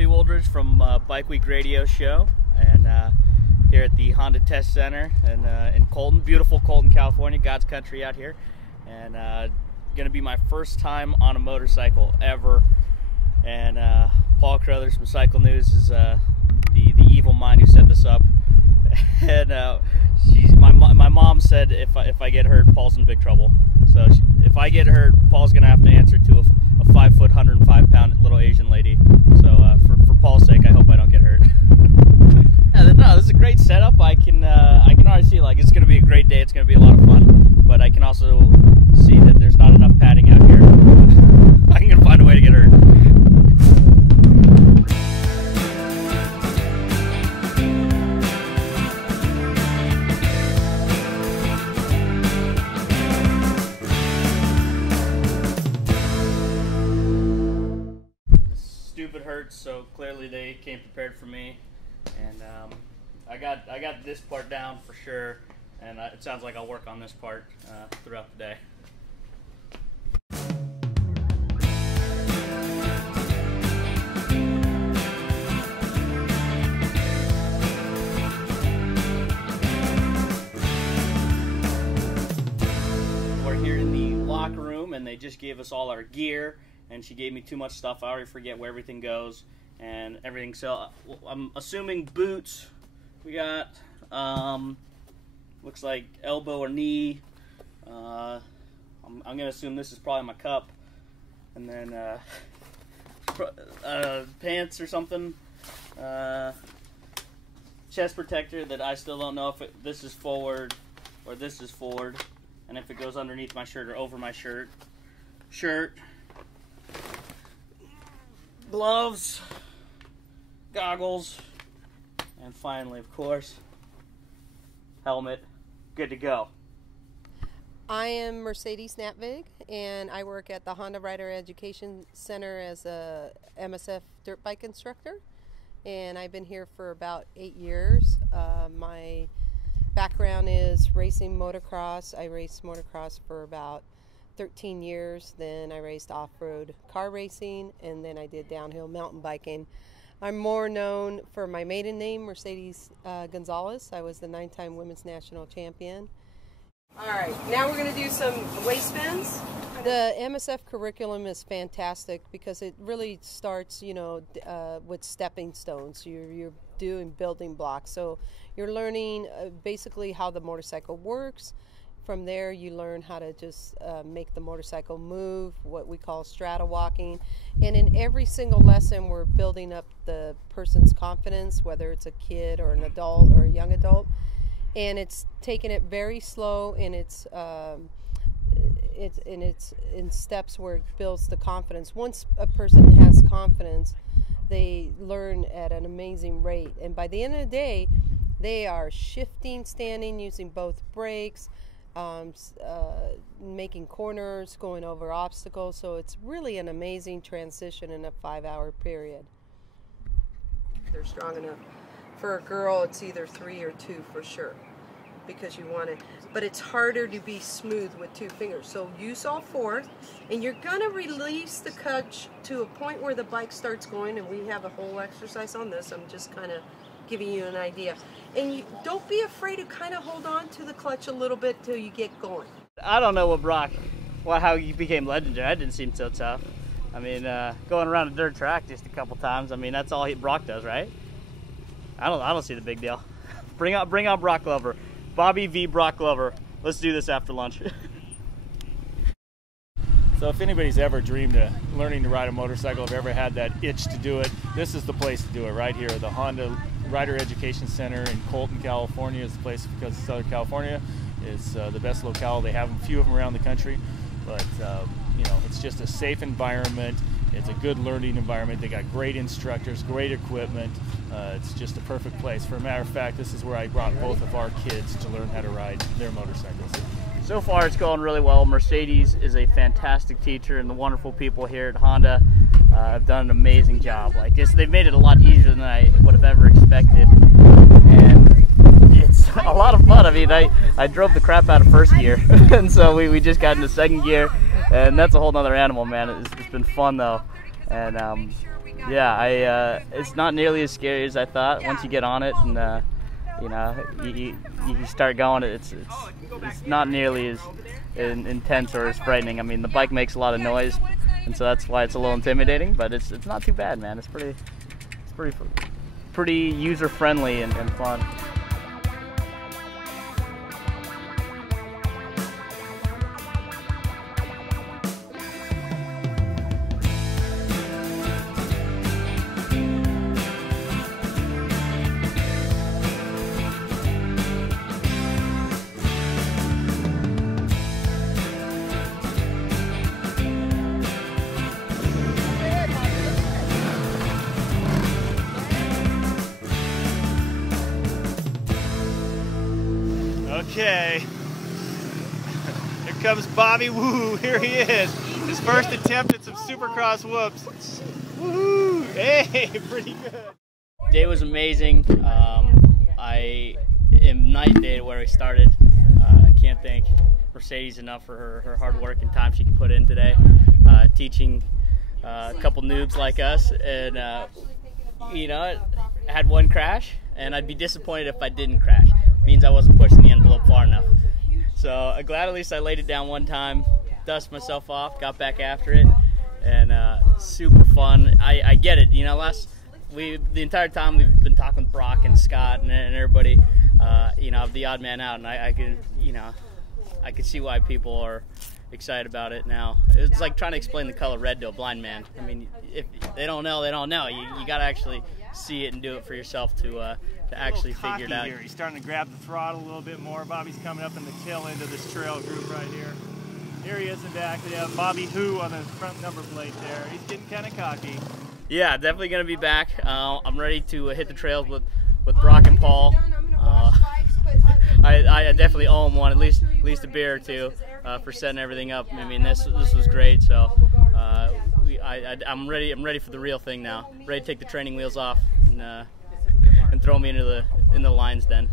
Bobby Wooldridge from Bike Week Radio Show, and here at the Honda Test Center in Colton, beautiful Colton, California, God's country out here, and going to be my first time on a motorcycle ever. And Paul Crothers from Cycle News is the evil mind who set this up, and my mom said if I get hurt, Paul's in big trouble. So if I get hurt, Paul's going to have to answer to a 5 foot, 105-pound little Asian lady. So for Paul's sake, I hope I don't get hurt. Yeah, no, this is a great setup. I can already see like it's going to be a great day. It's going to be a lot of fun. But I can also see that there's not enough padding out here. I'm going to find a way to get hurt. Stupid hurts, so clearly they came prepared for me, and I got this part down for sure, and it sounds like I'll work on this part throughout the day. We're here in the locker room, and they just gave us all our gear. And she gave me too much stuff. I already forget where everything goes and everything. So I'm assuming boots. We got looks like elbow or knee. I'm gonna assume this is probably my cup, and then pants or something. Chest protector that I still don't know if this is forward or this is forward, and if it goes underneath my shirt or over my shirt. Gloves, goggles, and finally, of course, helmet. Good to go. I am Mercedes Natvig, and I work at the Honda Rider Education Center as a MSF dirt bike instructor, and I've been here for about 8 years. My background is racing motocross. I raced motocross for about 13 years, then I raced off-road car racing, and then I did downhill mountain biking. I'm more known for my maiden name, Mercedes Gonzalez. I was the 9-time women's national champion. All right, now we're going to do some waist spins. The MSF curriculum is fantastic because it really starts, with stepping stones. You're doing building blocks. So you're learning basically how the motorcycle works. From there, you learn how to just make the motorcycle move, what we call strata walking. And in every single lesson, we're building up the person's confidence, whether it's a kid or an adult or a young adult. And it's taking it very slow, and it's in steps where it builds the confidence. Once a person has confidence, they learn at an amazing rate. And by the end of the day, they are shifting, standing, using both brakes, making corners, going over obstacles. So it's really an amazing transition in a 5-hour period. They're strong enough. For a girl, it's either 3 or 2 for sure, because you want it. But it's harder to be smooth with 2 fingers. So use all 4, and you're gonna release the clutch to a point where the bike starts going, and we have a whole exercise on this. I'm just kind of giving you an idea. And you don't be afraid to kind of hold on to the clutch a little bit till you get going. I don't know how you became legendary. That didn't seem so tough. I mean, going around a dirt track just a couple times. I mean, that's all Brock does, right? I don't see the big deal. Bring out Brock Glover, Bobby v. Brock Glover. Let's do this after lunch. So if anybody's ever dreamed of learning to ride a motorcycle, if ever had that itch to do it, this is the place to do it, right here. The Honda Rider Education Center in Colton, California is the place, because Southern California is the best locale. They have a few of them around the country, but it's just a safe environment. It's a good learning environment. They got great instructors, great equipment. It's just a perfect place. For a matter of fact, this is where I brought both of our kids to learn how to ride their motorcycles. So far, it's going really well. Mercedes is a fantastic teacher, and the wonderful people here at Honda have done an amazing job. Like this, they've made it a lot easier than I would have ever expected, and it's a lot of fun. I mean, I drove the crap out of first gear, and so we just got into second gear, and that's a whole nother animal, man. It's been fun though, And yeah, it's not nearly as scary as I thought. Once you get on it and you know, you start going, it's not nearly as intense or as frightening. I mean, the bike makes a lot of noise, and so that's why it's a little intimidating. But it's not too bad, man. It's pretty user friendly and fun. Okay, here comes Bobby Woo. Here he is. His first attempt at some Supercross whoops. Woo! Hey, pretty good. Day was amazing. I am night and day to where we started. I can't thank Mercedes enough for her hard work and time she can put in today, teaching a couple noobs like us. And you know, I had one crash, and I'd be disappointed if I didn't crash. Means I wasn't pushing the envelope far enough. So I'm glad at least I laid it down one time, dusted myself off, got back after it, and super fun. I get it, you know, the entire time we've been talking with Brock and Scott and everybody, you know, the odd man out, and I could see why people are excited about it now. It's like trying to explain the color red to a blind man. I mean, if they don't know, they don't know. You got to actually see it and do it for yourself to actually figure it out. Here. He's starting to grab the throttle a little bit more. Bobby's coming up in the tail end of this trail group right here. Here he is in back. We have Bobby Who on the front number plate there. He's getting kind of cocky. Yeah, definitely going to be back. I'm ready to hit the trails with Brock and Paul. I definitely owe him one, at least a beer or two, for setting everything up. I mean, this was great. So I'm ready. I'm ready for the real thing now. Ready to take the training wheels off and throw me into the lion's den.